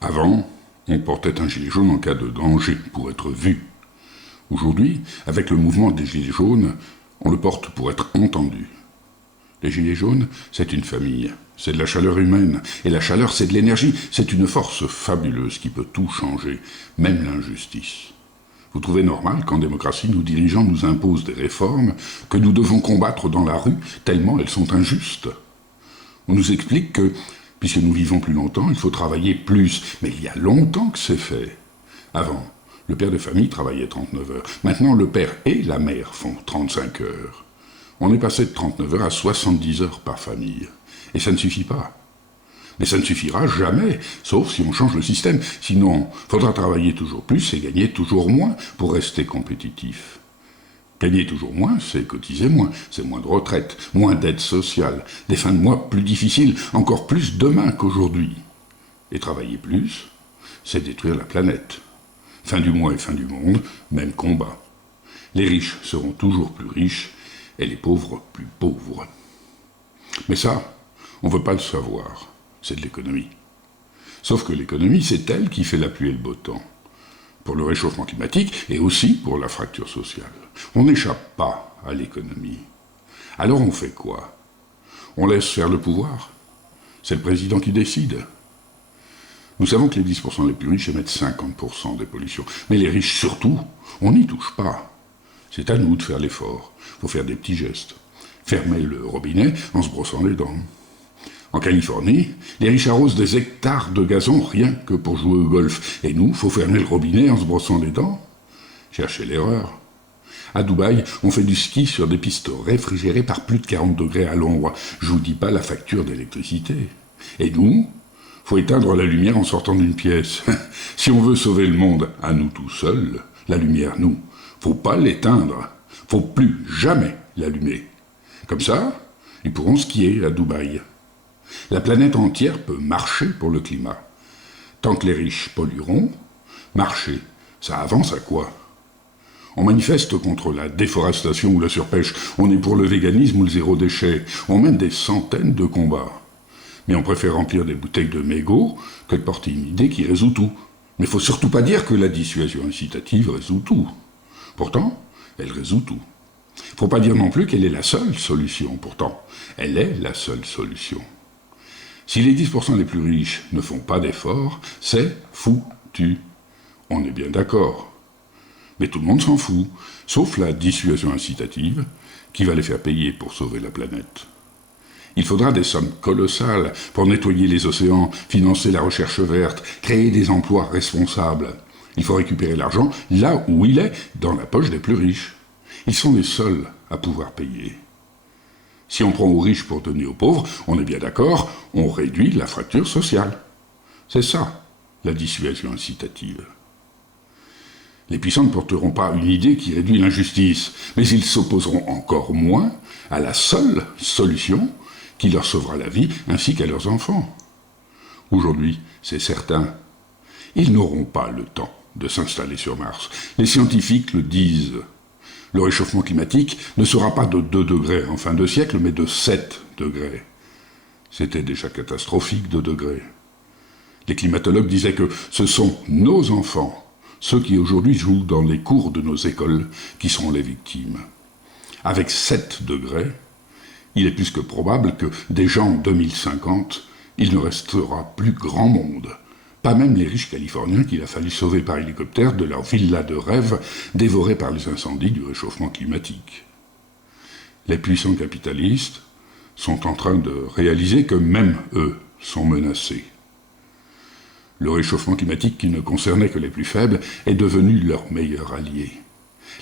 Avant, on portait un gilet jaune en cas de danger, pour être vu. Aujourd'hui, avec le mouvement des gilets jaunes, on le porte pour être entendu. Les gilets jaunes, c'est une famille, c'est de la chaleur humaine, et la chaleur, c'est de l'énergie, c'est une force fabuleuse qui peut tout changer, même l'injustice. Vous trouvez normal qu'en démocratie, nos dirigeants nous imposent des réformes que nous devons combattre dans la rue, tellement elles sont injustes? On nous explique que, puisque nous vivons plus longtemps, il faut travailler plus, mais il y a longtemps que c'est fait. Avant, le père de famille travaillait 39 heures. Maintenant, le père et la mère font 35 heures. On est passé de 39 heures à 70 heures par famille. Et ça ne suffit pas. Mais ça ne suffira jamais, sauf si on change le système. Sinon, faudra travailler toujours plus et gagner toujours moins pour rester compétitif. Gagner toujours moins, c'est cotiser moins, c'est moins de retraite, moins d'aide sociale, des fins de mois plus difficiles, encore plus demain qu'aujourd'hui. Et travailler plus, c'est détruire la planète. Fin du mois et fin du monde, même combat. Les riches seront toujours plus riches et les pauvres plus pauvres. Mais ça, on ne veut pas le savoir. C'est de l'économie. Sauf que l'économie, c'est elle qui fait la pluie et le beau temps. Pour le réchauffement climatique et aussi pour la fracture sociale. On n'échappe pas à l'économie. Alors on fait quoi? On laisse faire le pouvoir? C'est le président qui décide. Nous savons que les 10% les plus riches émettent 50% des pollutions. Mais les riches surtout, on n'y touche pas. C'est à nous de faire l'effort. Il faut faire des petits gestes. Fermer le robinet en se brossant les dents. En Californie, les riches arrosent des hectares de gazon rien que pour jouer au golf. Et nous, faut fermer le robinet en se brossant les dents. Cherchez l'erreur. À Dubaï, on fait du ski sur des pistes réfrigérées par plus de 40 degrés à l'ombre. Je vous dis pas la facture d'électricité. Et nous, faut éteindre la lumière en sortant d'une pièce. Si on veut sauver le monde à nous tout seuls, la lumière, nous, faut pas l'éteindre. Faut plus jamais l'allumer. Comme ça, ils pourront skier à Dubaï. La planète entière peut marcher pour le climat. Tant que les riches pollueront, marcher, ça avance à quoi? On manifeste contre la déforestation ou la surpêche. On est pour le véganisme ou le zéro déchet. On mène des centaines de combats. Mais on préfère remplir des bouteilles de mégots que de porter une idée qui résout tout. Mais il faut surtout pas dire que la dissuasion incitative résout tout. Pourtant, elle résout tout. Faut pas dire non plus qu'elle est la seule solution. Pourtant, elle est la seule solution. Si les 10% les plus riches ne font pas d'efforts, c'est foutu. On est bien d'accord. Mais tout le monde s'en fout, sauf la dissuasion incitative, qui va les faire payer pour sauver la planète. Il faudra des sommes colossales pour nettoyer les océans, financer la recherche verte, créer des emplois responsables. Il faut récupérer l'argent là où il est, dans la poche des plus riches. Ils sont les seuls à pouvoir payer. Si on prend aux riches pour donner aux pauvres, on est bien d'accord, on réduit la fracture sociale. C'est ça, la dissuasion incitative. Les puissants ne porteront pas une idée qui réduit l'injustice, mais ils s'opposeront encore moins à la seule solution qui leur sauvera la vie ainsi qu'à leurs enfants. Aujourd'hui, c'est certain, ils n'auront pas le temps de s'installer sur Mars. Les scientifiques le disent. Le réchauffement climatique ne sera pas de 2 degrés en fin de siècle, mais de 7 degrés. C'était déjà catastrophique, 2 degrés. Les climatologues disaient que ce sont nos enfants, ceux qui aujourd'hui jouent dans les cours de nos écoles, qui seront les victimes. Avec 7 degrés, il est plus que probable que, déjà en 2050, il ne restera plus grand monde. Pas même les riches californiens qu'il a fallu sauver par hélicoptère de leur villa de rêve dévorée par les incendies du réchauffement climatique. Les puissants capitalistes sont en train de réaliser que même eux sont menacés. Le réchauffement climatique qui ne concernait que les plus faibles est devenu leur meilleur allié.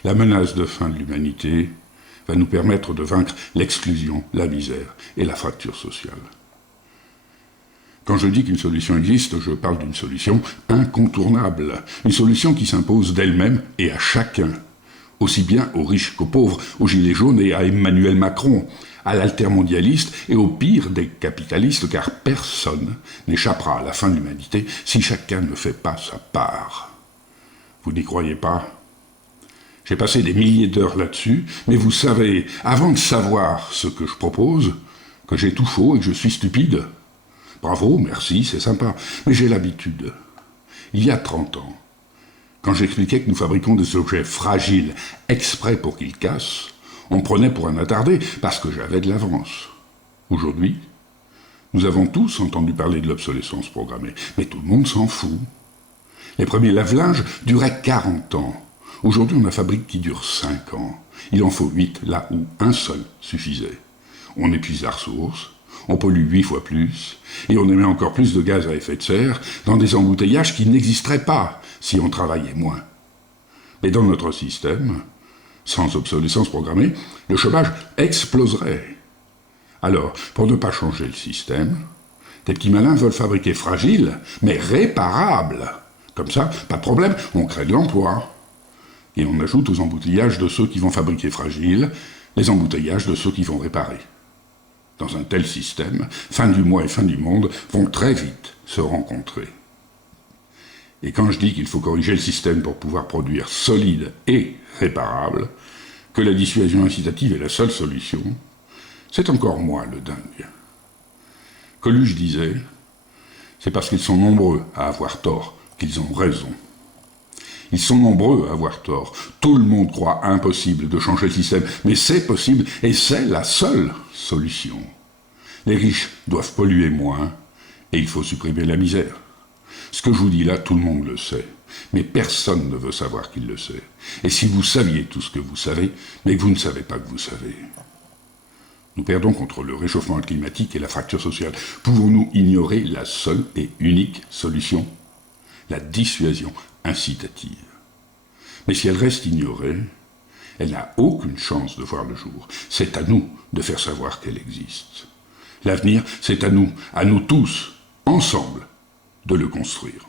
La menace de fin de l'humanité va nous permettre de vaincre l'exclusion, la misère et la fracture sociale. Quand je dis qu'une solution existe, je parle d'une solution incontournable, une solution qui s'impose d'elle-même et à chacun, aussi bien aux riches qu'aux pauvres, aux gilets jaunes et à Emmanuel Macron, à l'altermondialiste et au pire des capitalistes, car personne n'échappera à la fin de l'humanité si chacun ne fait pas sa part. Vous n'y croyez pas? J'ai passé des milliers d'heures là-dessus, mais vous savez, avant de savoir ce que je propose, que j'ai tout faux et que je suis stupide. Bravo, merci, c'est sympa, mais j'ai l'habitude. il y a 30 ans, quand j'expliquais que nous fabriquons des objets fragiles exprès pour qu'ils cassent, on me prenait pour un attardé parce que j'avais de l'avance. Aujourd'hui, nous avons tous entendu parler de l'obsolescence programmée, mais tout le monde s'en fout. Les premiers lave-linges duraient 40 ans. Aujourd'hui, on a fabrique qui dure 5 ans. Il en faut 8 là où un seul suffisait. On épuise la ressource, on pollue 8 fois plus, et on émet encore plus de gaz à effet de serre dans des embouteillages qui n'existeraient pas si on travaillait moins. Mais dans notre système, sans obsolescence programmée, le chômage exploserait. Alors, pour ne pas changer le système, des petits malins veulent fabriquer fragile, mais réparable. Comme ça, pas de problème, on crée de l'emploi. Et on ajoute aux embouteillages de ceux qui vont fabriquer fragile, les embouteillages de ceux qui vont réparer. Dans un tel système, fin du mois et fin du monde vont très vite se rencontrer. Et quand je dis qu'il faut corriger le système pour pouvoir produire solide et réparable, que la dissuasion incitative est la seule solution, c'est encore moi le dingue. Coluche disait, c'est parce qu'ils sont nombreux à avoir tort qu'ils ont raison. Ils sont nombreux à avoir tort. Tout le monde croit impossible de changer le système, mais c'est possible et c'est la seule solution. Les riches doivent polluer moins et il faut supprimer la misère. Ce que je vous dis là, tout le monde le sait, mais personne ne veut savoir qu'il le sait. Et si vous saviez tout ce que vous savez, mais que vous ne savez pas que vous savez. Nous perdons contre le réchauffement climatique et la fracture sociale. Pouvons-nous ignorer la seule et unique solution ? La dissuasion incitative. Mais si elle reste ignorée, elle n'a aucune chance de voir le jour. C'est à nous de faire savoir qu'elle existe. L'avenir, c'est à nous tous, ensemble, de le construire.